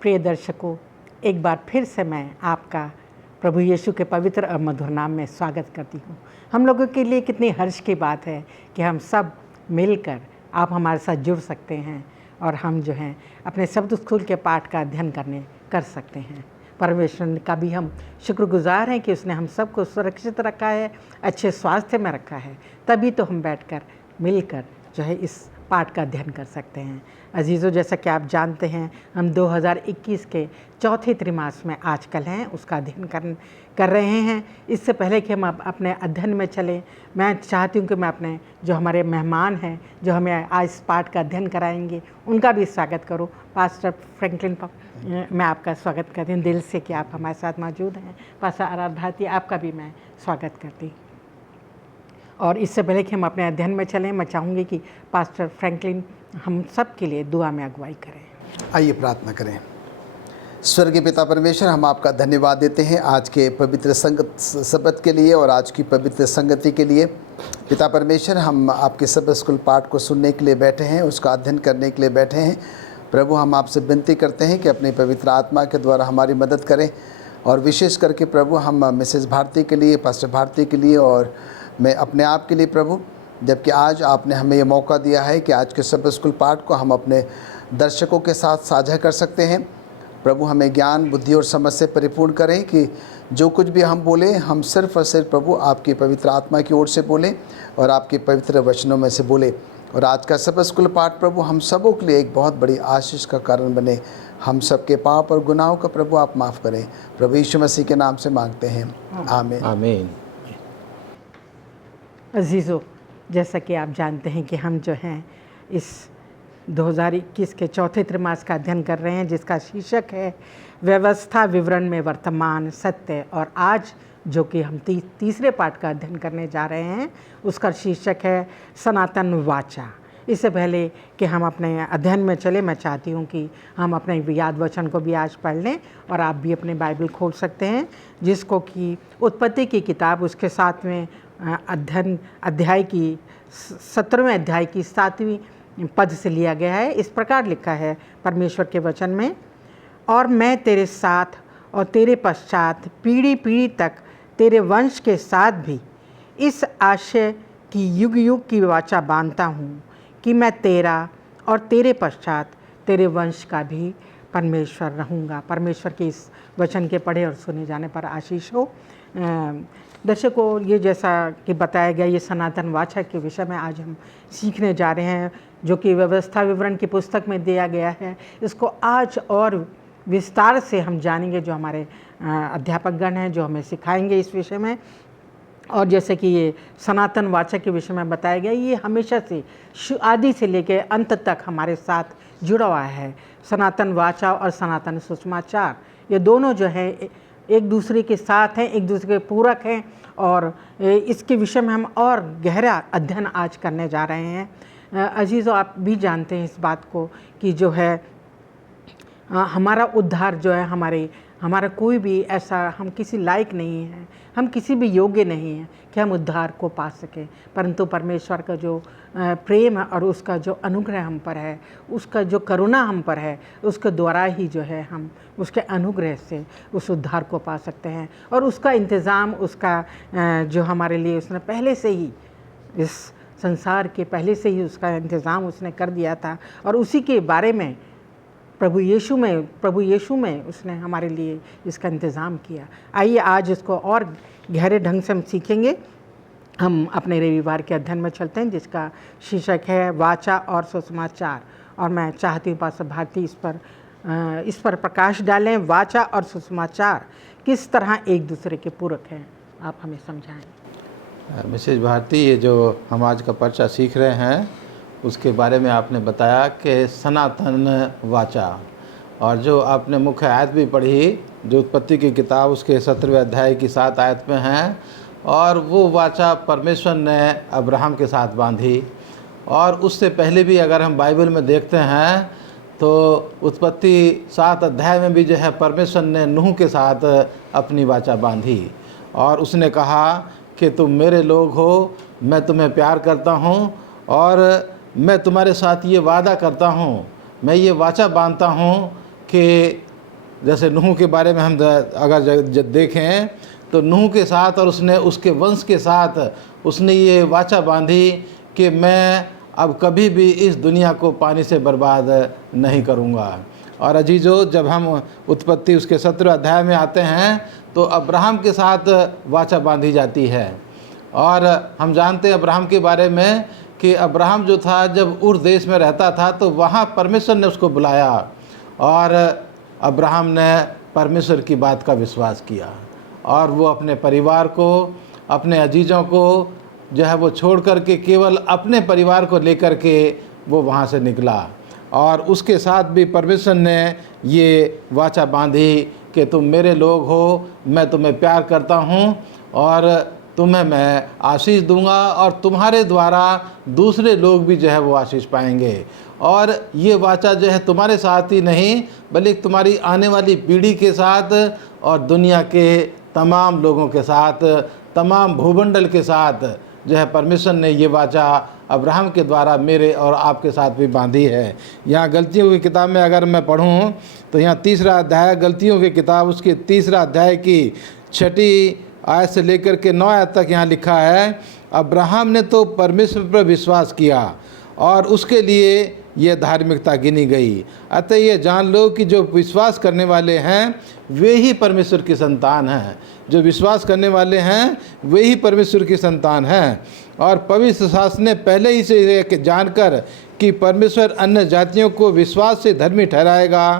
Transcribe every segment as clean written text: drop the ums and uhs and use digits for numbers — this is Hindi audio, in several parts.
प्रिय दर्शकों, एक बार फिर से मैं आपका प्रभु यीशु के पवित्र और मधुर नाम में स्वागत करती हूँ। हम लोगों के लिए कितनी हर्ष की बात है कि हम सब मिलकर आप हमारे साथ जुड़ सकते हैं और हम जो हैं अपने शब्द स्कूल के पाठ का अध्ययन कर सकते हैं। परमेश्वर का भी हम शुक्रगुजार हैं कि उसने हम सबको सुरक्षित रखा है, अच्छे स्वास्थ्य में रखा है, तभी तो हम बैठकर मिलकर जो है इस पाठ का अध्ययन कर सकते हैं। अजीज़ों, जैसा कि आप जानते हैं, हम 2021 के चौथे त्रिमास में आजकल हैं, उसका अध्ययन कर रहे हैं। इससे पहले कि हम अपने अध्ययन में चलें, मैं चाहती हूँ कि मैं अपने जो हमारे मेहमान हैं, जो हमें आज इस पाठ का अध्ययन कराएंगे, उनका भी स्वागत करूँ। पास्टर फ्रैंकलिन, मैं आपका स्वागत करती हूँ दिल से कि आप हमारे साथ मौजूद हैं। पास्टर आर भारती, आपका भी मैं स्वागत करती हूँ। और इससे पहले कि हम अपने अध्ययन में चलें, मैं चाहूँगी कि पास्टर फ्रैंकलिन हम सब के लिए दुआ में अगुवाई करें। आइए प्रार्थना करें। स्वर्गीय पिता परमेश्वर, हम आपका धन्यवाद देते हैं आज के पवित्र शब्द के लिए और आज की पवित्र संगति के लिए। पिता परमेश्वर, हम आपके शब्द स्कूल पाठ को सुनने के लिए बैठे हैं, उसका अध्ययन करने के लिए बैठे हैं। प्रभु, हम आपसे विनती करते हैं कि अपनी पवित्र आत्मा के द्वारा हमारी मदद करें, और विशेष करके प्रभु हम मिसेस भारती के लिए, पास्टर भारती के लिए और मैं अपने आप के लिए प्रभु, जबकि आज आपने हमें ये मौका दिया है कि आज के शब्द स्कूल पाठ को हम अपने दर्शकों के साथ साझा कर सकते हैं। प्रभु, हमें ज्ञान, बुद्धि और समझ से परिपूर्ण करें कि जो कुछ भी हम बोलें, हम सिर्फ और सिर्फ प्रभु आपकी पवित्र आत्मा की ओर से बोलें और आपके पवित्र वचनों में से बोलें। और आज का शब्द स्कूल पाठ प्रभु हम सबों के लिए एक बहुत बड़ी आशीष का कारण बने। हम सबके पाप और गुनाहों का प्रभु आप माफ़ करें। प्रभु यीशु मसीह के नाम से मांगते हैं, आमीन। आमीन। अजीज़ों, जैसा कि आप जानते हैं कि हम जो हैं इस 2021 के चौथे त्रिमास का अध्ययन कर रहे हैं, जिसका शीर्षक है व्यवस्था विवरण में वर्तमान सत्य। और आज जो कि हम तीसरे पाठ का अध्ययन करने जा रहे हैं, उसका शीर्षक है सनातन वाचा। इससे पहले कि हम अपने अध्ययन में चले, मैं चाहती हूँ कि हम अपने याद वचन को भी आज पढ़ लें। और आप भी अपने बाइबल खोल सकते हैं, जिसको कि उत्पत्ति की किताब उसके 7वें अध्याय की 17वें अध्याय की 7वीं पद से लिया गया है। इस प्रकार लिखा है परमेश्वर के वचन में, और मैं तेरे साथ और तेरे पश्चात पीढ़ी पीढ़ी तक तेरे वंश के साथ भी इस आशय की युग युग की वाचा बांधता हूँ कि मैं तेरा और तेरे पश्चात तेरे वंश का भी परमेश्वर रहूँगा। परमेश्वर के इस वचन के पढ़े और सुने जाने पर आशीष हो। दर्शकों, ये जैसा कि बताया गया, ये सनातन वाचा के विषय में आज हम सीखने जा रहे हैं, जो कि व्यवस्था विवरण की पुस्तक में दिया गया है। इसको आज और विस्तार से हम जानेंगे, जो हमारे अध्यापकगण हैं जो हमें सिखाएंगे इस विषय में। और जैसे कि ये सनातन वाचा के विषय में बताया गया, ये हमेशा से आदि से लेकर अंत तक हमारे साथ जुड़ा हुआ है। सनातन वाचा और सनातन सुसमाचार, ये दोनों जो है एक दूसरे के साथ हैं, एक दूसरे के पूरक हैं। और इसके विषय में हम और गहरा अध्ययन आज करने जा रहे हैं। अजीज़ों, आप भी जानते हैं इस बात को कि जो है हमारा उद्धार जो है, हमारा कोई भी ऐसा, हम किसी लायक नहीं हैं, हम किसी भी योग्य नहीं हैं कि हम उद्धार को पा सकें। परंतु परमेश्वर का जो प्रेम और उसका जो अनुग्रह हम पर है, उसका जो करुणा हम पर है, उसके द्वारा ही जो है हम उसके अनुग्रह से उस उद्धार को पा सकते हैं। और उसका इंतज़ाम, उसका जो हमारे लिए उसने पहले से ही, इस संसार के पहले से ही उसका इंतज़ाम उसने कर दिया था। और उसी के बारे में प्रभु यीशु में उसने हमारे लिए इसका इंतज़ाम किया। आइए आज इसको और गहरे ढंग से हम सीखेंगे। हम अपने रविवार के अध्ययन में चलते हैं, जिसका शीर्षक है वाचा और सुसमाचार। और मैं चाहती हूँ पास्टर भारती इस पर प्रकाश डालें। वाचा और सुसमाचार किस तरह एक दूसरे के पूरक हैं, आप हमें समझाएं। मिसेज भारती, ये जो हम आज का पर्चा सीख रहे हैं, उसके बारे में आपने बताया कि सनातन वाचा, और जो आपने मुख्य आयत भी पढ़ी, जो उत्पत्ति की किताब उसके 17वें अध्याय की 7 आयत में है। और वो वाचा परमेश्वर ने अब्राहम के साथ बांधी। और उससे पहले भी अगर हम बाइबल में देखते हैं तो उत्पत्ति 7 अध्याय में भी जो है परमेश्वर ने नूह के साथ अपनी वाचा बांधी। और उसने कहा कि तुम मेरे लोग हो, मैं तुम्हें प्यार करता हूँ और मैं तुम्हारे साथ ये वादा करता हूँ, मैं ये वाचा बांधता हूँ कि जैसे नूह के बारे में हम अगर देखें तो नूह के साथ और उसने उसके वंश के साथ उसने ये वाचा बांधी कि मैं अब कभी भी इस दुनिया को पानी से बर्बाद नहीं करूँगा। और अजीजो, जब हम उत्पत्ति उसके 17 अध्याय में आते हैं तो अब्राहम के साथ वाचा बांधी जाती है। और हम जानते हैं अब्राहम के बारे में कि अब्राहम जो था जब उर देश में रहता था तो वहाँ परमेश्वर ने उसको बुलाया और अब्राहम ने परमेश्वर की बात का विश्वास किया और वो अपने परिवार को, अपने अजीज़ों को जो है वो छोड़ कर के केवल अपने परिवार को लेकर के वो वहाँ से निकला। और उसके साथ भी परमेश्वर ने ये वाचा बांधी कि तुम मेरे लोग हो, मैं तुम्हें प्यार करता हूँ और तुम्हें मैं आशीष दूंगा और तुम्हारे द्वारा दूसरे लोग भी जो है वो आशीष पाएंगे। और ये वाचा जो है तुम्हारे साथ ही नहीं बल्कि तुम्हारी आने वाली पीढ़ी के साथ और दुनिया के तमाम लोगों के साथ, तमाम भूमंडल के साथ जो है परमेश्वर ने ये वाचा अब्राहम के द्वारा मेरे और आपके साथ भी बांधी है। यहाँ गलतियों की किताब में अगर मैं पढ़ूँ तो यहाँ 3रा अध्याय, गलतियों की किताब उसके 3रा अध्याय की 6ठी आयत से लेकर के 9 आयत तक यहाँ लिखा है, अब्राहम ने तो परमेश्वर पर विश्वास किया और उसके लिए यह धार्मिकता गिनी गई। अतः ये जान लो कि जो विश्वास करने वाले हैं वे ही परमेश्वर की संतान हैं। जो विश्वास करने वाले हैं वे ही परमेश्वर की संतान हैं। और पवित्र शास्त्र ने पहले ही से जानकर कि परमेश्वर अन्य जातियों को विश्वास से धर्मी ठहराएगा,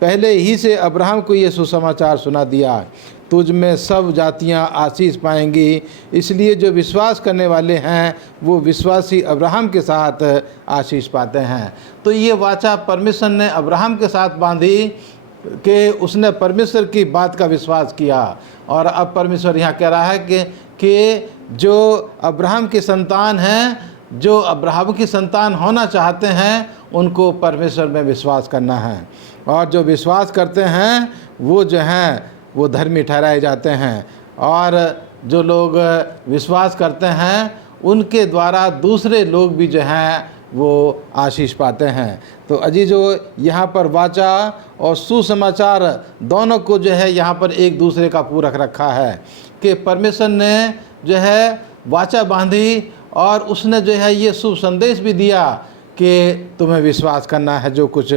पहले ही से अब्राहम को ये सुसमाचार सुना दिया, तुझ में सब जातियां आशीष पाएंगी। इसलिए जो विश्वास करने वाले हैं वो विश्वासी अब्राहम के साथ आशीष पाते हैं। तो ये वाचा परमेश्वर ने अब्राहम के साथ बांधी कि उसने परमेश्वर की बात का विश्वास किया। और अब परमेश्वर यहाँ कह रहा है कि जो अब्राहम की संतान हैं, जो अब्राहम की संतान होना चाहते हैं, उनको परमेश्वर में विश्वास करना है। और जो विश्वास करते हैं वो जो हैं वो धर्मी ठहराए जाते हैं। और जो लोग विश्वास करते हैं उनके द्वारा दूसरे लोग भी जो हैं वो आशीष पाते हैं। तो अजीजो, यहाँ पर वाचा और सुसमाचार दोनों को जो है यहाँ पर एक दूसरे का पूरक रखा है कि परमेश्वर ने जो है वाचा बांधी और उसने जो है ये शुभ संदेश भी दिया कि तुम्हें विश्वास करना है जो कुछ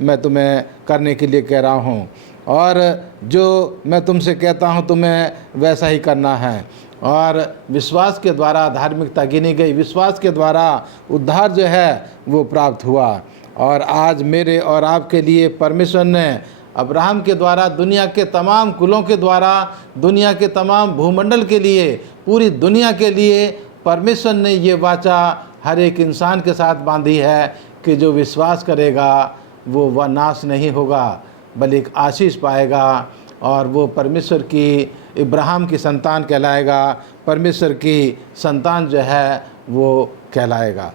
मैं तुम्हें करने के लिए कह रहा हूँ, और जो मैं तुमसे कहता हूँ तुम्हें वैसा ही करना है। और विश्वास के द्वारा धार्मिकता गिनी गई, विश्वास के द्वारा उद्धार जो है वो प्राप्त हुआ। और आज मेरे और आपके लिए परमेश्वर ने अब्राहम के द्वारा, दुनिया के तमाम कुलों के द्वारा, दुनिया के तमाम भूमंडल के लिए, पूरी दुनिया के लिए परमेश्वर ने ये वाचा हर एक इंसान के साथ बांधी है कि जो विश्वास करेगा वो वह नाश नहीं होगा बल्कि आशीष पाएगा और वो परमेश्वर की, इब्राहिम की संतान कहलाएगा, परमेश्वर की संतान जो है वो कहलाएगा।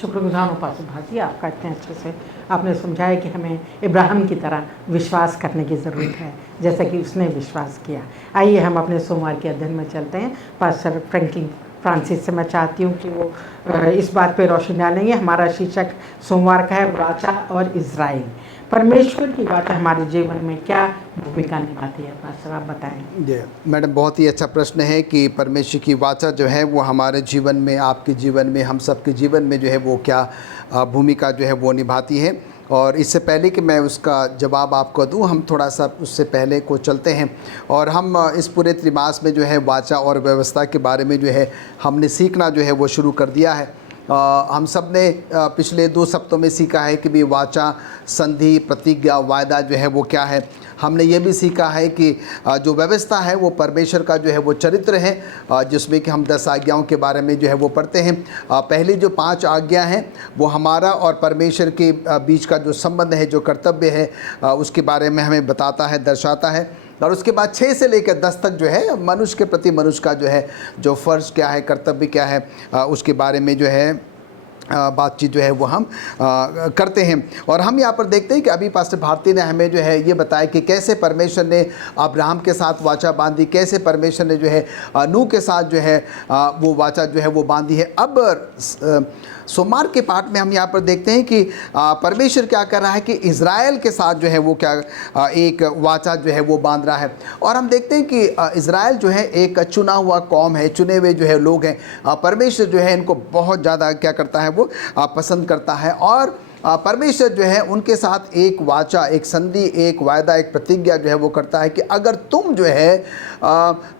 शुक्रगुजार हूँ पास्टर भाजी, आपका इतने अच्छे से आपने समझाया कि हमें इब्राहिम की तरह विश्वास करने की ज़रूरत है जैसा कि उसने विश्वास किया। आइए हम अपने सोमवार के अध्ययन में चलते हैं। पास्टर फ्रैंकलिन फ्रांसिस से मैं चाहती हूँ कि वो इस बात पे रोशनी डालेंगे। हमारा शीर्षक सोमवार का है वाचा और इज़राइल। परमेश्वर की वाचा हमारे जीवन में क्या भूमिका निभाती है, पास्टर आप बताएं। जी मैडम, बहुत ही अच्छा प्रश्न है कि परमेश्वर की वाचा जो है वो हमारे जीवन में, आपके जीवन में, हम सबके जीवन में जो है वो क्या भूमिका जो है वो निभाती है। और इससे पहले कि मैं उसका जवाब आपको दूं, हम थोड़ा सा उससे पहले को चलते हैं और हम इस पूरे त्रिमास में जो है वाचा और व्यवस्था के बारे में जो है हमने सीखना जो है वो शुरू कर दिया है। हम सब ने पिछले 2 सप्ताहों में सीखा है कि भी वाचा, संधि, प्रतिज्ञा, वायदा जो है वो क्या है। हमने ये भी सीखा है कि जो व्यवस्था है वो परमेश्वर का जो है वो चरित्र है, जिसमें कि हम 10 आज्ञाओं के बारे में जो है वो पढ़ते हैं। पहली जो 5 आज्ञा हैं वो हमारा और परमेश्वर के बीच का जो संबंध है, जो कर्तव्य है, उसके बारे में हमें बताता है, दर्शाता है। और उसके बाद 6 से लेकर 10 तक जो है मनुष्य के प्रति मनुष्य का जो है जो फ़र्ज़ क्या है, कर्तव्य क्या है, उसके बारे में जो है बातचीत जो है वो हम करते हैं। और हम यहाँ पर देखते हैं कि अभी पास्टर भारती ने हमें जो है ये बताया कि कैसे परमेश्वर ने अब्राहम के साथ वाचा बांधी, कैसे परमेश्वर ने जो है नूह के साथ जो है वो वाचा जो है वो बांधी है। अब सोमवार के पाठ में हम यहाँ पर देखते हैं कि परमेश्वर क्या कर रहा है कि इज़राइल के साथ जो है वो क्या एक वाचा जो है वो बांध रहा है। और हम देखते हैं कि इज़राइल जो है एक चुना हुआ कौम है, चुने हुए जो है लोग हैं। परमेश्वर जो है इनको बहुत ज़्यादा क्या करता है वो पसंद करता है। और परमेश्वर जो है उनके साथ एक वाचा, एक संधि, एक वायदा, एक प्रतिज्ञा जो है वो करता है कि अगर तुम जो है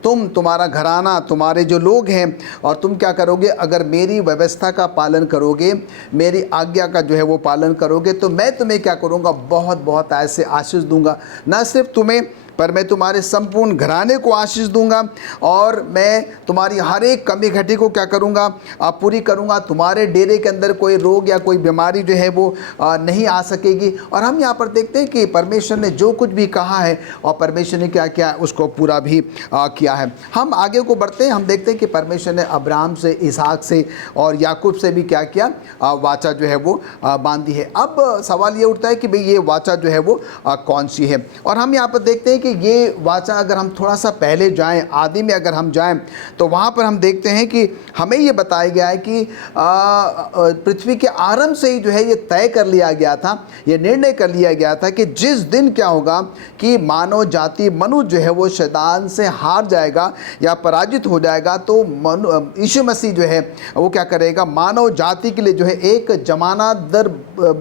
तुम्हारा घराना, तुम्हारे जो लोग हैं, और तुम क्या करोगे, अगर मेरी व्यवस्था का पालन करोगे, मेरी आज्ञा का जो है वो पालन करोगे, तो मैं तुम्हें क्या करूँगा, बहुत बहुत ऐसे आशीष दूंगा। न सिर्फ तुम्हें, पर मैं तुम्हारे संपूर्ण घराने को आशीष दूंगा, और मैं तुम्हारी हर एक कमी घटी को क्या करूंगा, पूरी करूंगा। तुम्हारे डेरे के अंदर कोई रोग या कोई बीमारी जो है वो नहीं आ सकेगी। और हम यहाँ पर देखते हैं कि परमेश्वर ने जो कुछ भी कहा है और परमेश्वर ने क्या किया, उसको पूरा भी किया है। हम आगे को बढ़ते हैं, हम देखते हैं कि परमेश्वर ने अब्राहम से, इसहाक से और याकूब से भी क्या किया, वाचा जो है वो बांधी है। अब सवाल ये उठता है कि भाई ये वाचा जो है वो कौन सी है। और हम यहाँ पर देखते हैं कि ये वाचा, अगर हम थोड़ा सा पहले जाएं, आदि में अगर हम जाएं, तो वहाँ पर हम देखते हैं कि हमें ये बताया गया है कि पृथ्वी के आरंभ से ही जो है ये तय कर लिया गया था, ये निर्णय कर लिया गया था कि जिस दिन क्या होगा कि मानव जाति, मनुष्य जो है वो शैतान से हार जाएगा या पराजित हो जाएगा, तो यीशु मसीह जो है वो क्या करेगा, मानव जाति के लिए जो है एक जमानतदार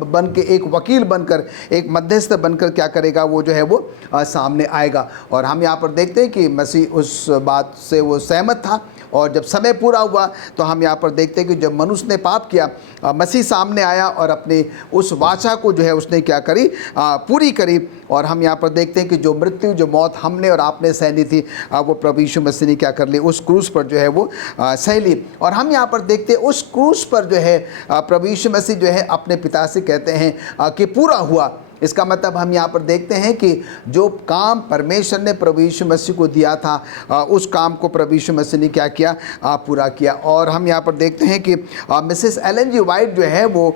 बन के, एक वकील बनकर, एक मध्यस्थ बनकर क्या करेगा, वो जो है वो सामने आएगा। और हम यहाँ पर देखते हैं कि मसीह उस बात से वो सहमत था। और जब समय पूरा हुआ तो हम यहाँ पर देखते हैं कि जब मनुष्य ने पाप किया, मसीह सामने आया और अपने उस वाचा को जो है उसने क्या करी, पूरी करी। और हम यहाँ पर देखते हैं कि जो मृत्यु, जो मौत हमने और आपने सहनी थी, वो प्रभु यीशु मसीह ने क्या कर ली, उस क्रूस पर जो है वो सह ली। और हम यहाँ पर देखते हैं उस क्रूस पर जो है प्रभु यीशु मसीह जो है अपने पिता से कहते हैं कि पूरा हुआ। इसका मतलब हम यहाँ पर देखते हैं कि जो काम परमेश्वर ने प्रभु यीशु मसीह को दिया था, उस काम को प्रभु यीशु मसीह ने क्या किया, पूरा किया। और हम यहाँ पर देखते हैं कि मिसेस एलन जी वाइट जो है वो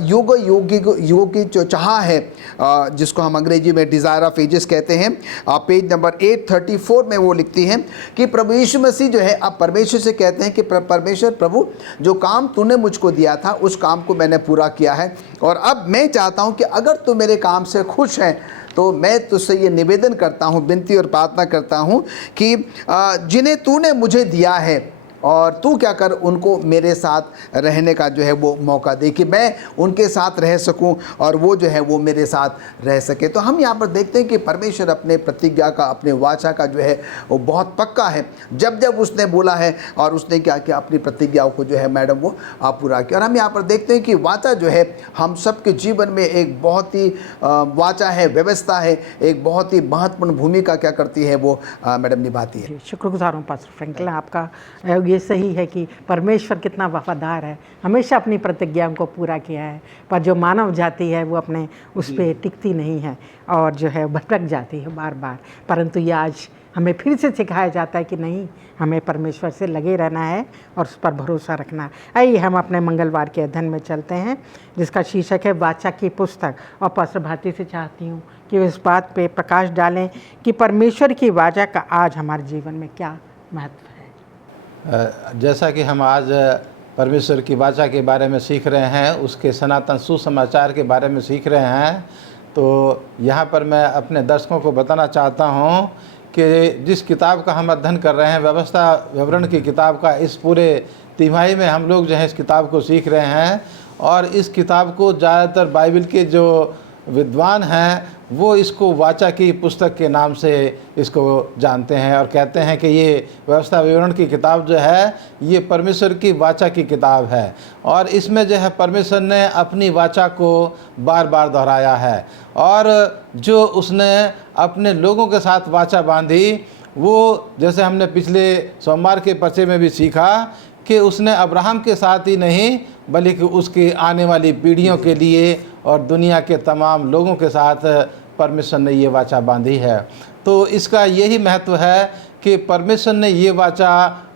योग की जो चाह है, जिसको हम अंग्रेजी में डिज़ायर ऑफ एजेस कहते हैं, पेज नंबर 834 में वो लिखती हैं कि प्रभु यीशु मसीह जो है अब परमेश्वर से कहते हैं कि परमेश्वर, प्रभु जो काम तूने मुझको दिया था उस काम को मैंने पूरा किया है, और अब मैं चाहता हूँ कि अगर तू मेरे काम से खुश है तो मैं तुझसे ये निवेदन करता हूँ, विनती और प्रार्थना करता हूँ कि जिन्हें तूने मुझे दिया है, और तू क्या कर, उनको मेरे साथ रहने का जो है वो मौका दे कि मैं उनके साथ रह सकूं और वो जो है वो मेरे साथ रह सके। तो हम यहाँ पर देखते हैं कि परमेश्वर अपने प्रतिज्ञा का, अपने वाचा का जो है वो बहुत पक्का है। जब जब उसने बोला है और उसने क्या किया, अपनी प्रतिज्ञाओं को जो है मैडम वो पूरा किया। और हम यहाँ पर देखते हैं कि वाचा जो है हम सबके जीवन में एक बहुत ही वाचा है, व्यवस्था है, एक बहुत ही महत्वपूर्ण भूमिका क्या करती है वो मैडम निभाती है। शुक्रगुजार हूँ पास्टर फ्रैंकलिन आपका। ये सही है कि परमेश्वर कितना वफादार है, हमेशा अपनी प्रतिज्ञाओं को पूरा किया है। पर जो मानव जाति है वो अपने उस पर टिकती नहीं है और जो है भटक जाती है बार बार। परंतु ये आज हमें फिर से सिखाया जाता है कि नहीं, हमें परमेश्वर से लगे रहना है और उस पर भरोसा रखना है। आइए हम अपने मंगलवार के अध्ययन में चलते हैं, जिसका शीर्षक है वाचा की पुस्तक। और पास्टर भारती से चाहती हूँ कि इस बात पे प्रकाश डालें कि परमेश्वर की वाचा का आज हमारे जीवन में क्या महत्व है। जैसा कि हम आज परमेश्वर की वाचा के बारे में सीख रहे हैं, उसके सनातन सुसमाचार के बारे में सीख रहे हैं, तो यहाँ पर मैं अपने दर्शकों को बताना चाहता हूँ कि जिस किताब का हम अध्ययन कर रहे हैं, व्यवस्था विवरण की किताब का, इस पूरे तिमाही में हम लोग जो है इस किताब को सीख रहे हैं। और इस किताब को ज़्यादातर बाइबल के जो विद्वान हैं वो इसको वाचा की पुस्तक के नाम से इसको जानते हैं और कहते हैं कि ये व्यवस्था विवरण की किताब जो है ये परमेश्वर की वाचा की किताब है। और इसमें जो है परमेश्वर ने अपनी वाचा को बार बार दोहराया है, और जो उसने अपने लोगों के साथ वाचा बांधी, वो जैसे हमने पिछले सोमवार के पर्चे में भी सीखा कि उसने अब्राहम के साथ ही नहीं बल्कि उसकी आने वाली पीढ़ियों के लिए और दुनिया के तमाम लोगों के साथ परमेश्वर ने ये वाचा बांधी है। तो इसका यही महत्व है कि परमेश्वर ने ये वाचा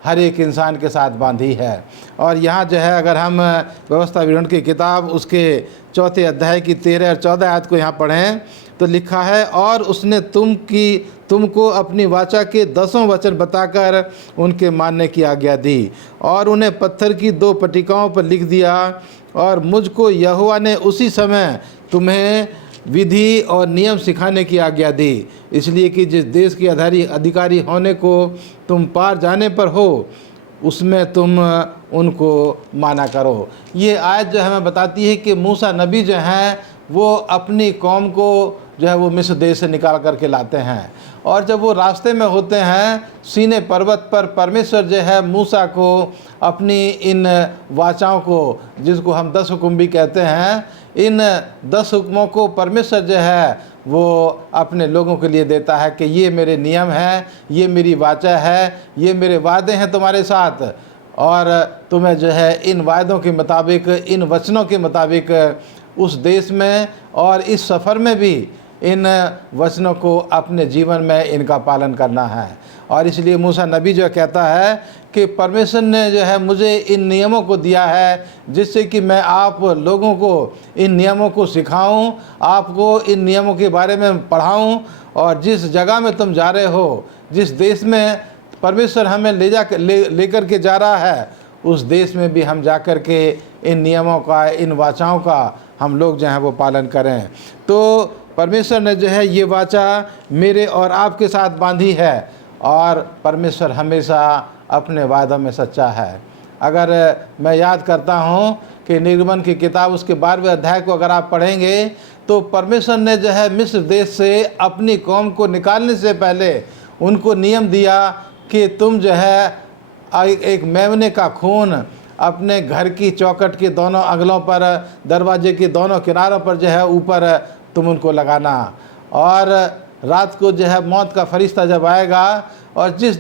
हर एक इंसान के साथ बांधी है। और यहाँ जो है अगर हम व्यवस्था विवरण की किताब उसके 4 अध्याय की 13 और 14 आयत को यहाँ पढ़ें, तो लिखा है, और उसने तुमको अपनी वाचा के 10 वचन बताकर उनके मानने की आज्ञा दी और उन्हें पत्थर की 2 पट्टिकाओं पर लिख दिया। और मुझको यहोवा ने उसी समय तुम्हें विधि और नियम सिखाने की आज्ञा दी, इसलिए कि जिस देश के अधिकारी होने को तुम पार जाने पर हो, उसमें तुम उनको माना करो। ये आयत जो हमें बताती है कि मूसा नबी जो हैं वो अपनी कौम को जो है वो मिस्र देश से निकाल करके लाते हैं, और जब वो रास्ते में होते हैं सीने पर्वत पर परमेश्वर जो है मूसा को अपनी इन वाचाओं को, जिसको हम 10 हुक्म भी कहते हैं, इन 10 हुक्मों को परमेश्वर जो है वो अपने लोगों के लिए देता है कि ये मेरे नियम हैं, ये मेरी वाचा है, ये मेरे वादे हैं तुम्हारे साथ, और तुम्हें जो है इन वायदों के मुताबिक, इन वचनों के मुताबिक उस देश में और इस सफ़र में भी इन वचनों को अपने जीवन में इनका पालन करना है। और इसलिए मूसा नबी जो कहता है कि परमेश्वर ने जो है मुझे इन नियमों को दिया है जिससे कि मैं आप लोगों को इन नियमों को सिखाऊं, आपको इन नियमों के बारे में पढ़ाऊं, और जिस जगह में तुम जा रहे हो, जिस देश में परमेश्वर हमें लेकर के जा रहा है, उस देश में भी हम जा कर के इन नियमों का, इन वाचाओं का हम लोग जो हैं वो पालन करें। तो परमेश्वर ने जो है ये वाचा मेरे और आपके साथ बांधी है, और परमेश्वर हमेशा अपने वादों में सच्चा है। अगर मैं याद करता हूँ कि निर्गमन की किताब उसके 12वें अध्याय को अगर आप पढ़ेंगे तो परमेश्वर ने जो है मिस्र देश से अपनी कौम को निकालने से पहले उनको नियम दिया कि तुम जो है एक मेमने का खून अपने घर की चौखट के दोनों अगलों पर, दरवाजे के दोनों किनारों पर जो है ऊपर तुम उनको लगाना, और रात को जो है मौत का फरिश्ता जब आएगा और जिस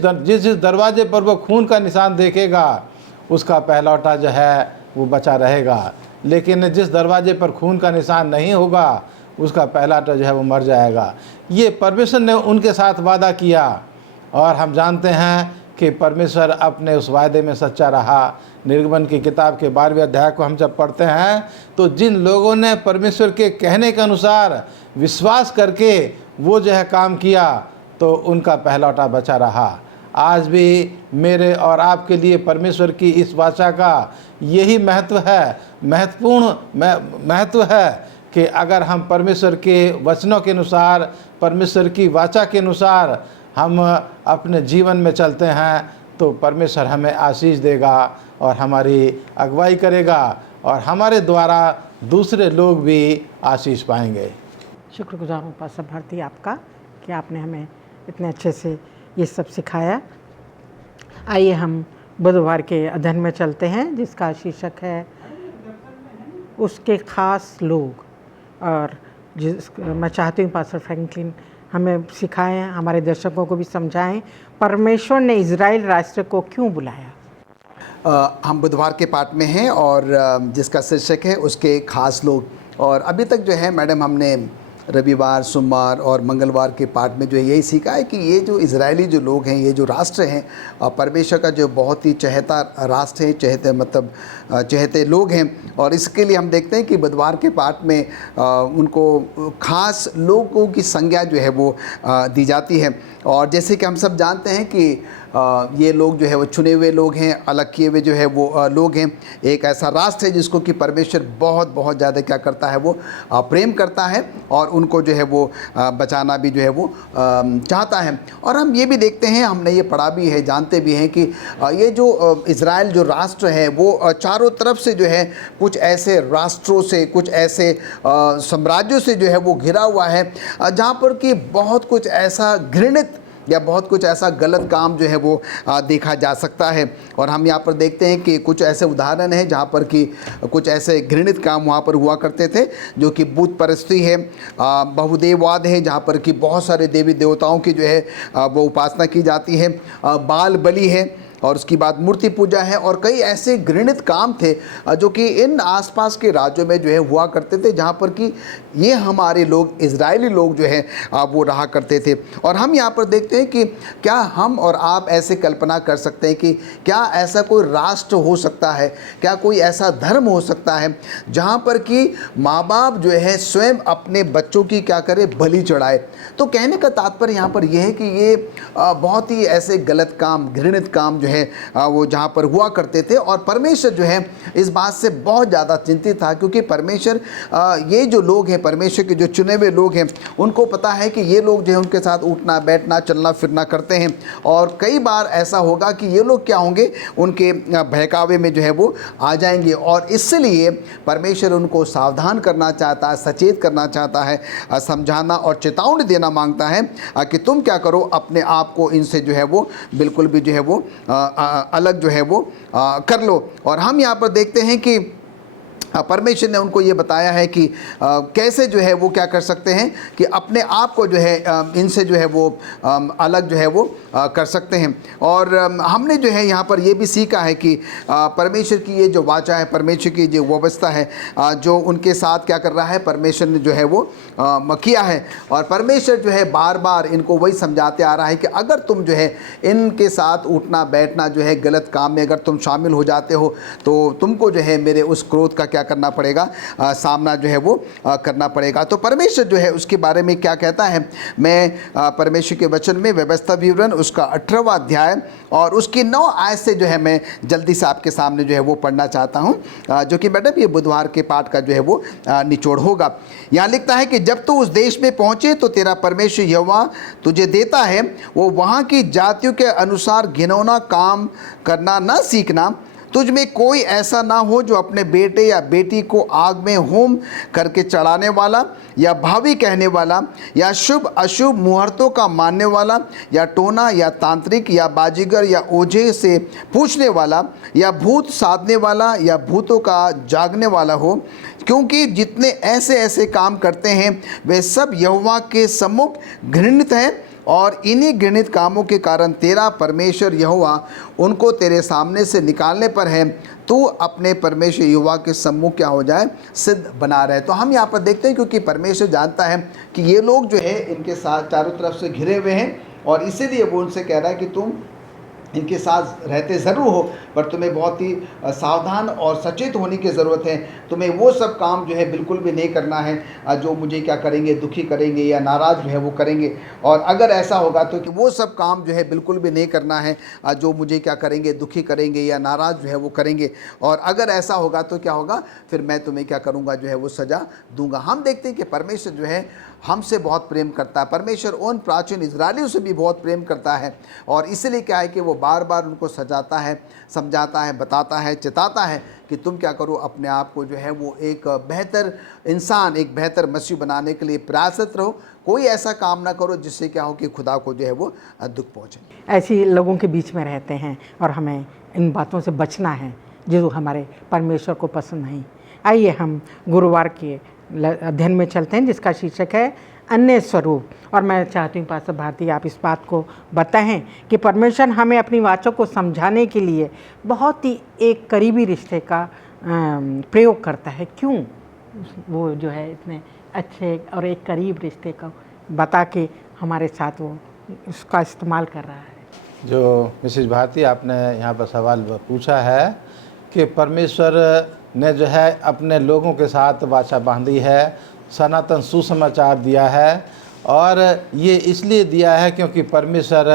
दरवाजे पर वो खून का निशान देखेगा उसका पहलौठा जो है वो बचा रहेगा, लेकिन जिस दरवाजे पर खून का निशान नहीं होगा उसका पहलौठा जो है वो मर जाएगा। ये परमेश्वर ने उनके साथ वादा किया, और हम जानते हैं कि परमेश्वर अपने उस वायदे में सच्चा रहा। निर्गमन की किताब के 12वें अध्याय को हम जब पढ़ते हैं तो जिन लोगों ने परमेश्वर के कहने के अनुसार विश्वास करके वो जो है काम किया तो उनका पहलौठा बचा रहा। आज भी मेरे और आपके लिए परमेश्वर की इस वाचा का यही महत्वपूर्ण महत्व है कि अगर हम परमेश्वर के वचनों के अनुसार, परमेश्वर की वाचा के अनुसार हम अपने जीवन में चलते हैं तो परमेश्वर हमें आशीष देगा और हमारी अगुवाई करेगा, और हमारे द्वारा दूसरे लोग भी आशीष पाएंगे। शुक्रगुजार हूँ पास्टर भारती आपका कि आपने हमें इतने अच्छे से ये सब सिखाया। आइए हम बुधवार के अध्ययन में चलते हैं जिसका शीर्षक है उसके खास लोग, और मैं चाहती हूँ पास्टर फ्रैंकलिन हमें सिखाएं, हमारे दर्शकों को भी समझाएं परमेश्वर ने इज़राइल राष्ट्र को क्यों बुलाया। हम बुधवार के पाठ में हैं और जिसका शीर्षक है उसके खास लोग। और अभी तक जो है मैडम हमने रविवार, सोमवार और मंगलवार के पाठ में जो है यही सीखा है कि ये जो इजरायली जो लोग हैं, ये जो राष्ट्र हैं, परमेश्वर का जो बहुत ही चहेता राष्ट्र है, चहेते लोग हैं। और इसके लिए हम देखते हैं कि बुधवार के पाठ में उनको खास लोगों की संज्ञा जो है वो दी जाती है। और जैसे कि हम सब जानते हैं कि ये लोग जो है वो चुने हुए लोग हैं, अलग किए हुए जो है वो लोग हैं। एक ऐसा राष्ट्र है जिसको कि परमेश्वर बहुत ज़्यादा क्या करता है, वो प्रेम करता है और उनको जो है वो बचाना भी जो है वो चाहता है। और हम ये भी देखते हैं, हमने ये पढ़ा भी है, जानते भी हैं कि ये जो इज़राइल जो राष्ट्र है वो चारों तरफ से जो है कुछ ऐसे राष्ट्रों से, कुछ ऐसे साम्राज्यों से जो है वो घिरा हुआ है जहाँ पर कि बहुत कुछ ऐसा घृणित या बहुत कुछ ऐसा गलत काम जो है वो देखा जा सकता है। और हम यहाँ पर देखते हैं कि कुछ ऐसे उदाहरण हैं जहाँ पर कि कुछ ऐसे घृणित काम वहाँ पर हुआ करते थे, जो कि बुत परस्ती है, बहुदेववाद है, जहाँ पर कि बहुत सारे देवी देवताओं की जो है वो उपासना की जाती है, बाल बलि है, और उसकी बाद मूर्ति पूजा है और कई ऐसे घृणित काम थे जो कि इन आसपास के राज्यों में जो है हुआ करते थे, जहाँ पर कि ये हमारे लोग इजरायली लोग जो है वो रहा करते थे। और हम यहाँ पर देखते हैं कि क्या हम और आप ऐसे कल्पना कर सकते हैं कि क्या ऐसा कोई राष्ट्र हो सकता है, क्या कोई ऐसा धर्म हो सकता है जहाँ पर कि माँ बाप जो है स्वयं अपने बच्चों की क्या करे, बलि चढ़ाए। तो कहने का तात्पर्य यहाँ पर यह है कि ये बहुत ही ऐसे गलत काम, घृणित काम जो है वो जहाँ पर हुआ करते थे। और परमेश्वर जो है इस बात से बहुत ज़्यादा चिंतित था, क्योंकि परमेश्वर ये जो लोग हैं, परमेश्वर के जो चुने हुए लोग हैं, उनको पता है कि ये लोग जो है उनके साथ उठना बैठना चलना फिरना करते हैं। और कई बार ऐसा होगा कि ये लोग क्या होंगे, उनके बहकावे में जो है वो आ जाएंगे। और इसलिए परमेश्वर उनको सावधान करना चाहता है, सचेत करना चाहता है, समझाना और चेतावनी देना मांगता है कि तुम क्या करो, अपने आप को इनसे जो है वो बिल्कुल भी जो है वो अलग जो है वो कर लो। और हम यहाँ पर देखते हैं कि परमेश्वर ने उनको ये बताया है कि कैसे जो है वो क्या कर सकते हैं कि अपने आप को जो है इनसे जो है वो अलग जो है वो कर सकते हैं। और हमने जो है यहाँ पर ये भी सीखा है कि परमेश्वर की ये जो वाचा है, परमेश्वर की जो व्यवस्था है, जो उनके साथ क्या कर रहा है, परमेश्वर ने जो है वो किया है। और परमेश्वर जो है बार बार इनको वही समझाते आ रहा है कि अगर तुम जो है इनके साथ उठना बैठना जो है गलत काम में अगर तुम शामिल हो जाते हो, तो तुमको जो है मेरे उस क्रोध का क्या करना पड़ेगा, सामना जो है वो करना पड़ेगा। तो परमेश्वर जो है उसके बारे में क्या कहता है, मैं परमेश्वर के वचन में व्यवस्था विवरण उसका 18वां अध्याय और उसकी 9 आयत से जो है मैं जल्दी से आपके सामने जो है वो पढ़ना चाहता हूँ, जो कि मैडम ये बुधवार के पाठ का जो है वो निचोड़ होगा। यहाँ लिखता है कि जब तू उस देश में पहुँचे तो तेरा परमेश्वर यहोवा तुझे देता है, वो वहाँ की जातियों के अनुसार घिनौना काम करना न सीखना। तुझ में कोई ऐसा ना हो जो अपने बेटे या बेटी को आग में होम करके चढ़ाने वाला, या भावी कहने वाला, या शुभ अशुभ मुहूर्तों का मानने वाला, या टोना या तांत्रिक या बाजीगर या ओझे से पूछने वाला, या भूत साधने वाला या भूतों का जागने वाला हो, क्योंकि जितने ऐसे ऐसे काम करते हैं वे सब यहोवा के सम्मुख घृणित हैं। और इन्हीं घृणित कामों के कारण तेरा परमेश्वर यहोवा उनको तेरे सामने से निकालने पर है, तू अपने परमेश्वर यहोवा के सम्मुख क्या हो जाए, सिद्ध बना रहे। तो हम यहाँ पर देखते हैं क्योंकि परमेश्वर जानता है कि ये लोग जो है इनके साथ चारों तरफ से घिरे हुए हैं, और इसीलिए वो उनसे कह रहा है कि तुम इनके साथ रहते ज़रूर हो, पर तुम्हें बहुत ही सावधान और सचेत होने की ज़रूरत है। तुम्हें वो सब काम जो है बिल्कुल भी नहीं करना है जो मुझे क्या करेंगे, दुखी करेंगे या नाराज़ जो है वो करेंगे। और अगर ऐसा होगा तो कि वो सब काम जो है बिल्कुल भी नहीं करना है जो मुझे क्या करेंगे, दुखी करेंगे या नाराज़ जो है वो करेंगे। और अगर ऐसा होगा तो क्या होगा, फिर मैं तुम्हें क्या करूँगा, जो है वो सज़ा दूँगा। हम देखते हैं कि परमेश्वर जो है हमसे बहुत प्रेम करता है। परमेश्वर उन प्राचीन इजरायलियों से भी बहुत प्रेम करता है, और इसलिए क्या है कि वो बार बार उनको सजाता है, समझाता है, बताता है, चिताता है कि तुम क्या करो, अपने आप को जो है वो एक बेहतर इंसान, एक बेहतर मसीह बनाने के लिए प्रयासरत रहो। कोई ऐसा काम ना करो जिससे क्या हो कि खुदा को जो है वो दुख पहुँचे। ऐसी लोगों के बीच में रहते हैं और हमें इन बातों से बचना है जो हमारे परमेश्वर को पसंद नहीं। आइए हम गुरुवार के अध्ययन में चलते हैं जिसका शीर्षक है अन्य स्वरूप। और मैं चाहती हूँ पास्टर भारती आप इस बात को बताएं कि परमेश्वर हमें अपनी वाचों को समझाने के लिए बहुत ही एक करीबी रिश्ते का प्रयोग करता है। क्यों वो जो है इतने अच्छे और एक करीब रिश्ते का बता के हमारे साथ वो उसका इस्तेमाल कर रहा है। जो मिसेज भारती आपने यहाँ पर सवाल पूछा है कि परमेश्वर ने जो है अपने लोगों के साथ वाचा बांधी है, सनातन सुसमाचार दिया है, और ये इसलिए दिया है क्योंकि परमेश्वर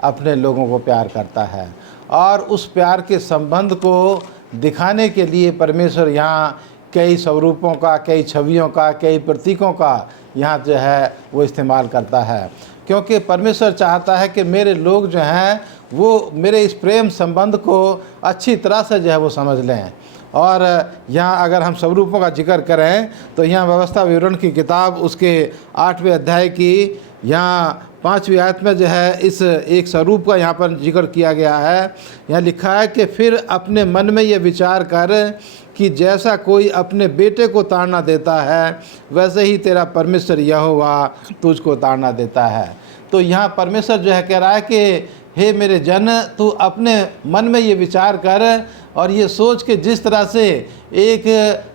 अपने लोगों को प्यार करता है। और उस प्यार के संबंध को दिखाने के लिए परमेश्वर यहाँ कई स्वरूपों का, कई छवियों का, कई प्रतीकों का यहाँ जो है वो इस्तेमाल करता है, क्योंकि परमेश्वर चाहता है कि मेरे लोग जो हैं वो मेरे इस प्रेम संबंध को अच्छी तरह से जो है वो समझ लें। और यहाँ अगर हम स्वरूपों का जिक्र करें तो यहाँ व्यवस्था विवरण की किताब उसके 8वें अध्याय की यहाँ 5वीं आयत में जो है इस एक स्वरूप का यहाँ पर जिक्र किया गया है। यहाँ लिखा है कि फिर अपने मन में ये विचार कर कि जैसा कोई अपने बेटे को ताड़ना देता है, वैसे ही तेरा परमेश्वर यहोवा तुझको ताड़ना देता है। तो यहाँ परमेश्वर जो है कह रहा है कि हे मेरे जन, तू अपने मन में ये विचार कर और ये सोच के जिस तरह से एक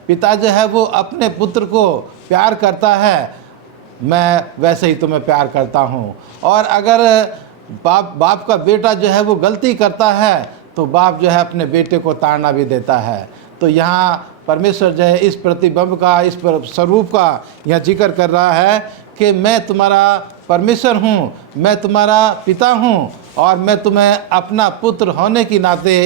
पिता जो है वो अपने पुत्र को प्यार करता है, मैं वैसे ही तुम्हें प्यार करता हूँ। और अगर बाप का बेटा जो है वो गलती करता है तो बाप जो है अपने बेटे को ताड़ना भी देता है। तो यहाँ परमेश्वर जो है इस प्रतिबिंब का, इस स्वरूप का यहाँ जिक्र कर रहा है कि मैं तुम्हारा परमेश्वर हूँ, मैं तुम्हारा पिता हूँ और मैं तुम्हें अपना पुत्र होने के नाते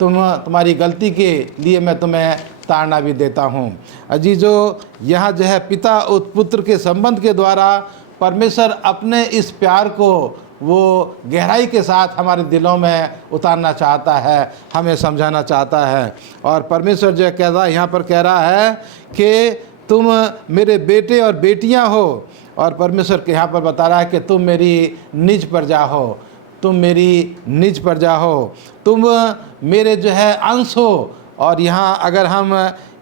तुम्हारी गलती के लिए मैं तुम्हें ताड़ना भी देता हूँ। अजीजों, यहाँ जो है पिता और पुत्र के संबंध के द्वारा परमेश्वर अपने इस प्यार को वो गहराई के साथ हमारे दिलों में उतारना चाहता है, हमें समझाना चाहता है। और परमेश्वर जो कहता है, यहाँ पर कह रहा है कि तुम मेरे बेटे और बेटियां हो। और परमेश्वर के यहाँ पर बता रहा है कि तुम मेरी निज प्रजा हो, तुम मेरी निज प्रजा हो, तुम मेरे जो है अंश हो। और यहाँ अगर हम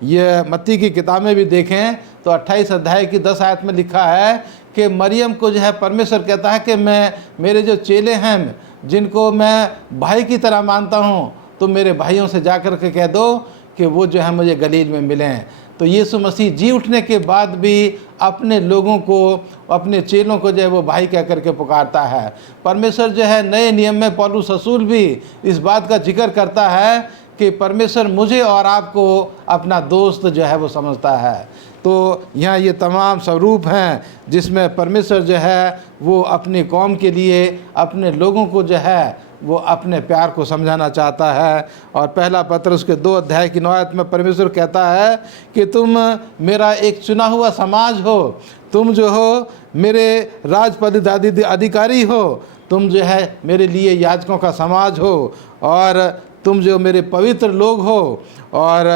ये मत्ती की किताब में भी देखें तो 28 अध्याय की 10 आयत में लिखा है कि मरियम को जो है परमेश्वर कहता है कि मैं मेरे जो चेले हैं जिनको मैं भाई की तरह मानता हूँ, तो मेरे भाइयों से जाकर के कह दो कि वो जो है मुझे गलील में मिलें। तो यीशु मसीह जी उठने के बाद भी अपने लोगों को, अपने चेलों को जो है वो भाई कह करके पुकारता है। परमेश्वर जो है नए नियम में पौलुस रसूल भी इस बात का जिक्र करता है कि परमेश्वर मुझे और आपको अपना दोस्त जो है वो समझता है। तो यहाँ ये तमाम स्वरूप हैं जिसमें परमेश्वर जो है वो अपनी कौम के लिए, अपने लोगों को जो है वो अपने प्यार को समझाना चाहता है। और पहला पत्रस के 2 अध्याय की 9 आयत में परमेश्वर कहता है कि तुम मेरा एक चुना हुआ समाज हो, तुम जो हो मेरे राजपद अधिकारी हो, तुम जो है मेरे लिए याजकों का समाज हो, और तुम जो मेरे पवित्र लोग हो, और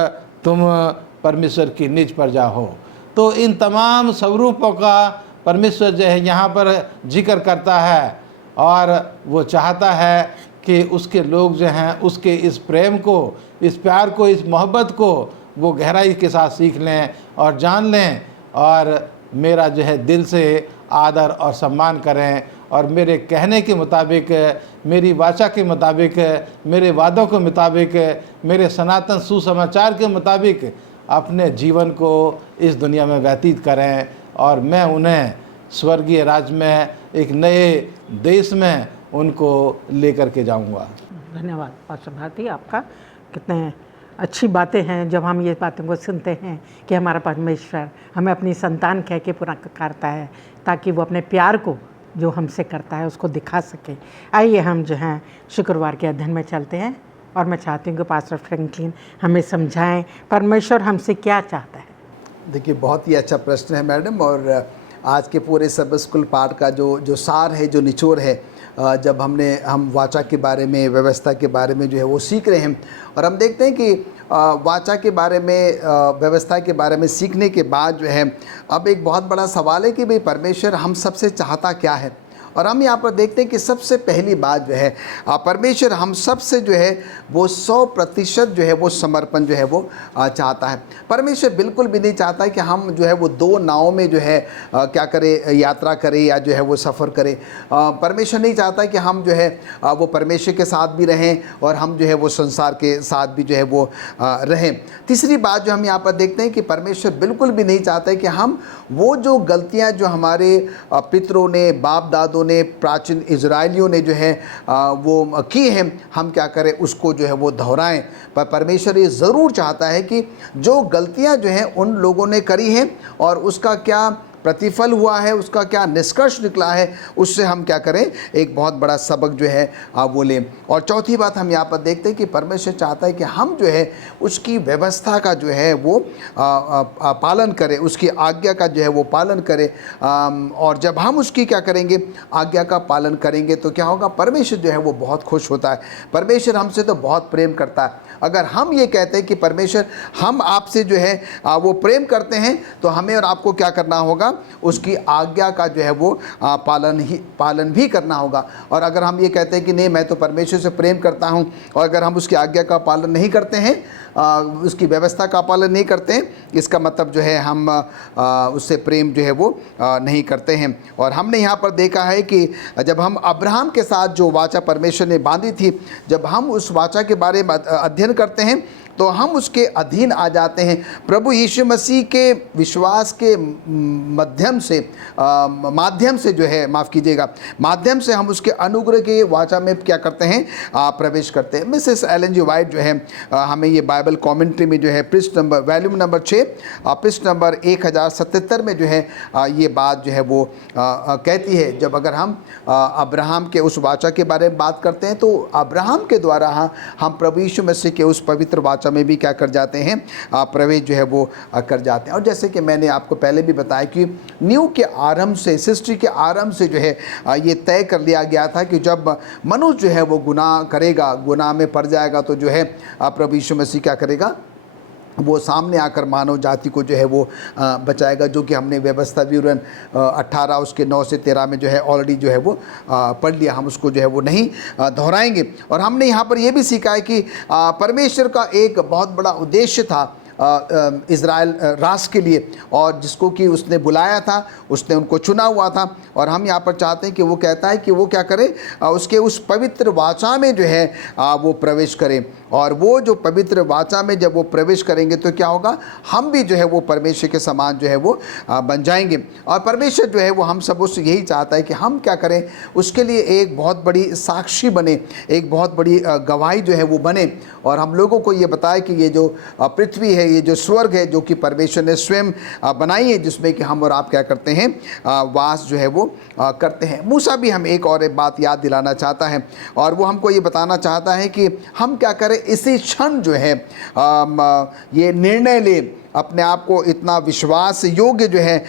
तुम परमेश्वर की निज प्रजा हो। तो इन तमाम स्वरूपों का परमेश्वर जो है यहाँ पर जिक्र करता है और वो चाहता है कि उसके लोग जो हैं उसके इस प्रेम को, इस प्यार को, इस मोहब्बत को वो गहराई के साथ सीख लें और जान लें, और मेरा जो है दिल से आदर और सम्मान करें, और मेरे कहने के मुताबिक, मेरी वाचा के मुताबिक, मेरे वादों के मुताबिक, मेरे सनातन सुसमाचार के मुताबिक अपने जीवन को इस दुनिया में व्यतीत करें, और मैं उन्हें स्वर्गीय राज्य में, एक नए देश में उनको लेकर के जाऊंगा। धन्यवाद पास्टर भारती, आपका। कितने अच्छी बातें हैं जब हम ये बातों को सुनते हैं कि हमारा परमेश्वर हमें अपनी संतान कह के पुकारता है ताकि वो अपने प्यार को जो हमसे करता है उसको दिखा सके। आइए हम जो हैं शुक्रवार के अध्ययन में चलते हैं, और मैं चाहती हूँ कि पास्टर फ्रैंकलिन हमें समझाएं परमेश्वर हमसे क्या चाहता है। देखिए, बहुत ही अच्छा प्रश्न है मैडम। और आज के पूरे सब स्कूल पाठ का जो सार है, जो निचोड़ है, जब हम वाचा के बारे में, व्यवस्था के बारे में जो है वो सीख रहे हैं, और हम देखते हैं कि वाचा के बारे में, व्यवस्था के बारे में सीखने के बाद जो है अब एक बहुत बड़ा सवाल है कि भाई परमेश्वर हम सबसे चाहता क्या है। और हम यहाँ पर देखते हैं कि सबसे पहली बात जो है परमेश्वर हम सबसे जो है वो 100% जो है वो समर्पण जो है वो चाहता है। परमेश्वर बिल्कुल भी नहीं चाहता है कि हम जो है वो 2 नाव में जो है क्या करें, यात्रा करें या जो है वो सफ़र करें। परमेश्वर नहीं चाहता है कि हम जो है वो परमेश्वर के साथ भी रहें और हम जो है वो संसार के साथ भी जो है वो रहें। तीसरी बात जो हम यहाँ पर देखते हैं कि परमेश्वर बिल्कुल भी नहीं चाहता है कि हम वो जो गलतियाँ जो हमारे पितरों ने, बाप दादों ने, प्राचीन इजराइलियों ने जो है वो की हैं, हम क्या करें, उसको जो है वो दोहराएं। पर परमेश्वर ये ज़रूर चाहता है कि जो गलतियां जो हैं उन लोगों ने करी हैं और उसका क्या प्रतिफल हुआ है, उसका क्या निष्कर्ष निकला है, उससे हम क्या करें, एक बहुत बड़ा सबक जो है वो लें। और चौथी बात हम यहाँ पर देखते हैं कि परमेश्वर चाहता है कि हम जो है उसकी व्यवस्था का जो है वो पालन करें, उसकी आज्ञा का जो है वो पालन करें। और जब हम उसकी क्या करेंगे, आज्ञा का पालन करेंगे, तो क्या होगा, परमेश्वर जो है वो बहुत खुश होता है। परमेश्वर हमसे तो बहुत प्रेम करता है। अगर हम ये कहते हैं कि परमेश्वर हम आपसे जो है वो प्रेम करते हैं, तो हमें और आपको क्या करना होगा, होगा, उसकी आज्ञा का जो है वो पालन भी करना होगा। और अगर हम ये कहते हैं कि नहीं मैं तो परमेश्वर से प्रेम करता हूँ, और अगर हम उसकी आज्ञा का पालन नहीं करते हैं, उसकी व्यवस्था का पालन नहीं करते हैं, इसका मतलब जो है हम उससे प्रेम जो है वो नहीं करते हैं। और हमने यहाँ पर देखा है कि जब हम अब्राहम के साथ जो वाचा परमेश्वर ने बांधी थी, जब हम उस वाचा के बारे में अध्ययन करते हैं तो हम उसके अधीन आ जाते हैं। प्रभु यीशु मसीह के विश्वास के माध्यम से जो है, माफ़ कीजिएगा, माध्यम से हम उसके अनुग्रह के वाचा में क्या करते हैं, प्रवेश करते हैं। मिसेस एलन जी वाइट जो है हमें ये बाइबल कमेंट्री में जो है वॉल्यूम नंबर 6 पृष्ठ नंबर 1077 में जो है ये बात जो है वो कहती है, जब अगर हम अब्राहम के उस वाचा के बारे में बात करते हैं तो अब्राहम के द्वारा हम प्रभु यीशु मसीह के उस पवित्र वाचा में भी क्या कर जाते हैं, प्रवेश जो है वो कर जाते हैं। और जैसे कि मैंने आपको पहले भी बताया कि न्यू के आरंभ से, सृष्टि के आरंभ से जो है ये तय कर लिया गया था कि जब मनुष्य जो है वो गुनाह करेगा, गुनाह में पड़ जाएगा, तो जो है प्रभु यीशु मसीह क्या करेगा, वो सामने आकर मानव जाति को जो है वो बचाएगा, जो कि हमने व्यवस्था विवरण 18 उसके 9 से 13 में जो है ऑलरेडी जो है वो पढ़ लिया। हम उसको जो है वो नहीं दोहराएंगे। और हमने यहाँ पर ये भी सीखा है कि परमेश्वर का एक बहुत बड़ा उद्देश्य था इज़राइल राष्ट्र के लिए, और जिसको कि उसने बुलाया था, उसने उनको चुना हुआ था। और हम यहाँ पर चाहते हैं कि वो कहता है कि वो क्या करे, उसके उस पवित्र वाचा में जो है वो प्रवेश करें। और वो जो पवित्र वाचा में जब वो प्रवेश करेंगे तो क्या होगा, हम भी जो है वो परमेश्वर के समान जो है वो बन जाएंगे। और परमेश्वर जो है वो हम सब उससे यही चाहता है कि हम क्या करें, उसके लिए एक बहुत बड़ी साक्षी बने, एक बहुत बड़ी गवाही जो है वो बने, और हम लोगों को ये बताए कि ये जो पृथ्वी है, ये जो स्वर्ग है, जो कि परमेश्वर ने स्वयं बनाई है, जिसमें कि हम और आप क्या करते हैं, वास जो है वो करते हैं। मूसा भी हम एक और बात याद दिलाना चाहता है, और वो हमको ये बताना चाहता है कि हम क्या करें, इसी क्षण जो है ये निर्णय ले, अपने आप को इतना विश्वास योग्य जो है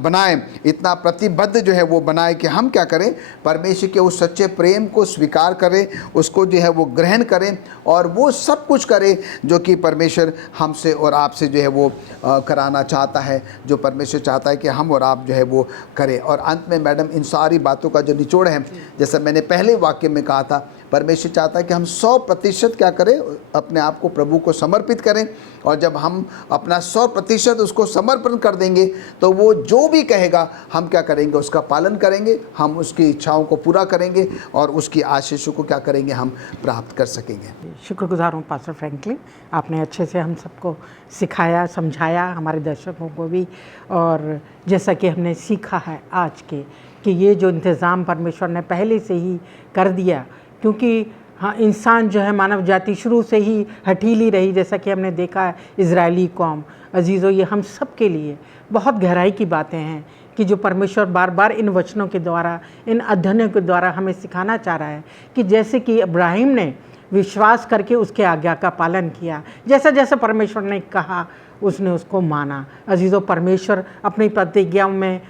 बनाएं, इतना प्रतिबद्ध जो है वो बनाएं कि हम क्या करें, परमेश्वर के उस सच्चे प्रेम को स्वीकार करें, उसको जो है वो ग्रहण करें, और वो सब कुछ करें जो कि परमेश्वर हमसे और आपसे जो है वो कराना चाहता है, जो परमेश्वर चाहता है कि हम और आप जो है वो करें। और अंत में मैडम, इन सारी बातों का जो निचोड़ है, जैसा मैंने पहले वाक्य में कहा था, परमेश्वर चाहता है कि हम 100% क्या करें, अपने आप को प्रभु को समर्पित करें। और जब हम अपना 100% उसको समर्पण कर देंगे तो वो जो भी कहेगा हम क्या करेंगे, उसका पालन करेंगे, हम उसकी इच्छाओं को पूरा करेंगे, और उसकी आशीषों को क्या करेंगे, हम प्राप्त कर सकेंगे। शुक्रगुजार हूँ पास्टर फ्रैंकलिन, आपने अच्छे से हम सबको सिखाया, समझाया, हमारे दर्शकों को भी। और जैसा कि हमने सीखा है आज के कि ये जो इंतज़ाम परमेश्वर ने पहले से ही कर दिया, क्योंकि हाँ, इंसान जो है, मानव जाति शुरू से ही हठीली रही, जैसा कि हमने देखा है इज़राइली कौम। अजीज़ों, ये हम सब के लिए बहुत गहराई की बातें हैं कि जो परमेश्वर बार बार इन वचनों के द्वारा, इन अध्ययनों के द्वारा हमें सिखाना चाह रहा है कि जैसे कि इब्राहिम ने विश्वास करके उसके आज्ञा का पालन किया, जैसा जैसा परमेश्वर ने कहा उसने उसको माना। अजीज़ों, परमेश्वर अपनी प्रतिज्ञाओं में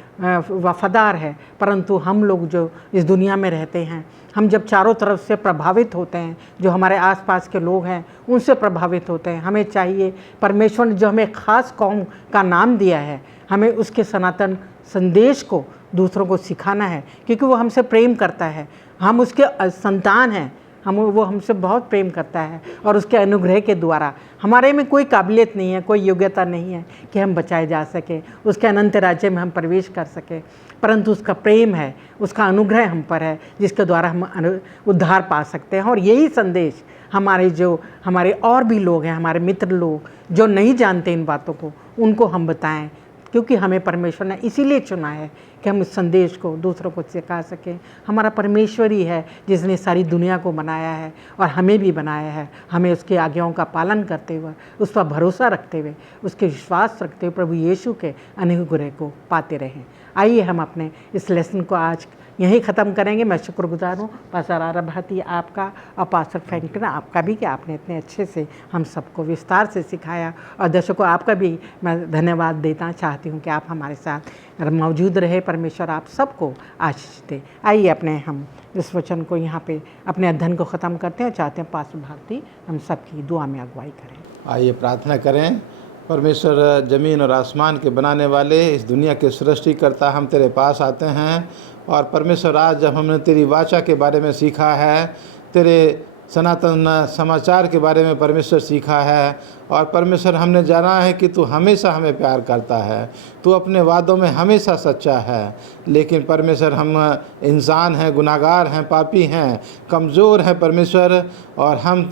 वफादार है, परंतु हम लोग जो इस दुनिया में रहते हैं, हम जब चारों तरफ से प्रभावित होते हैं, जो हमारे आसपास के लोग हैं उनसे प्रभावित होते हैं, हमें चाहिए, परमेश्वर ने जो हमें ख़ास कौम का नाम दिया है, हमें उसके सनातन संदेश को दूसरों को सिखाना है, क्योंकि वो हमसे प्रेम करता है, हम उसके संतान हैं, वो हमसे बहुत प्रेम करता है। और उसके अनुग्रह के द्वारा हमारे में कोई काबिलियत नहीं है, कोई योग्यता नहीं है कि हम बचाए जा सके, उसके अनंत राज्य में हम प्रवेश कर सके, परंतु उसका प्रेम है, उसका अनुग्रह हम पर है, जिसके द्वारा हम उद्धार पा सकते हैं। और यही संदेश हमारे और भी लोग हैं, हमारे मित्र लोग जो नहीं जानते इन बातों को, उनको हम बताएं, क्योंकि हमें परमेश्वर ने इसीलिए चुना है कि हम इस संदेश को दूसरों को सिखा सकें। हमारा परमेश्वर ही है जिसने सारी दुनिया को बनाया है और हमें भी बनाया है। हमें उसकी आज्ञाओं का पालन करते हुए, उस पर भरोसा रखते हुए, उसके विश्वास रखते हुए प्रभु यीशु के अनुग्रह को पाते रहें। आइए हम अपने इस लेसन को आज यहीं ख़त्म करेंगे। मैं शुक्रगुजार हूँ पास्टर आरब भाती आपका और पास्टर फ्रैंकलिन आपका भी, कि आपने इतने अच्छे से हम सबको विस्तार से सिखाया। और दर्शकों, आपका भी मैं धन्यवाद देना चाहती हूँ कि आप हमारे साथ मौजूद रहे। परमेश्वर आप सबको आशीष दे। आइए अपने हम इस वचन को यहाँ पे अपने अध्ययन को ख़त्म करते हैं और चाहते हैं पास्टर भारती हम सबकी दुआ में अगुवाई करें। आइए प्रार्थना करें। परमेश्वर ज़मीन और आसमान के बनाने वाले, इस दुनिया के सृष्टिकर्ता, हम तेरे पास आते हैं। और परमेश्वर आज जब हमने तेरी वाचा के बारे में सीखा है, तेरे सनातन समाचार के बारे में परमेश्वर सीखा है, और परमेश्वर हमने जाना है कि तू हमेशा हमें प्यार करता है, तू अपने वादों में हमेशा सच्चा है। लेकिन परमेश्वर हम इंसान हैं, गुनाहगार हैं, पापी हैं, कमज़ोर हैं परमेश्वर, और हम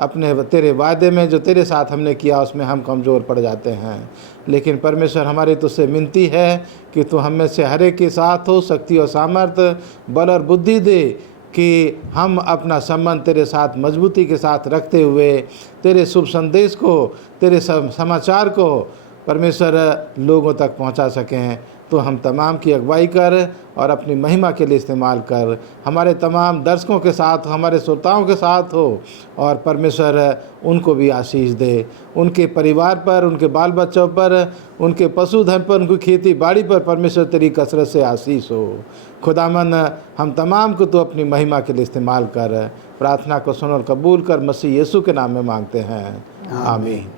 अपने तेरे वादे में जो तेरे साथ हमने किया उसमें हम कमज़ोर पड़ जाते हैं। लेकिन परमेश्वर हमारी तुझसे विनती है कि तू हम में से हर एक के साथ हो, शक्ति और सामर्थ्य, बल और बुद्धि दे कि हम अपना संबंध तेरे साथ मजबूती के साथ रखते हुए तेरे शुभ संदेश को, तेरे समाचार को परमेश्वर लोगों तक पहुंचा सकें। तो हम तमाम की अगुवाई कर और अपनी महिमा के लिए इस्तेमाल कर। हमारे तमाम दर्शकों के साथ, हमारे श्रोताओं के साथ हो, और परमेश्वर उनको भी आशीष दे, उनके परिवार पर, उनके बाल बच्चों पर, उनके पशुधन पर, उनकी खेती बाड़ी पर परमेश्वर तेरी कसरत से आशीष हो। खुदावन हम तमाम को तो अपनी महिमा के लिए इस्तेमाल कर। प्रार्थना को सुन और कबूल कर, मसीह यीशु के नाम में मांगते हैं, आमीन।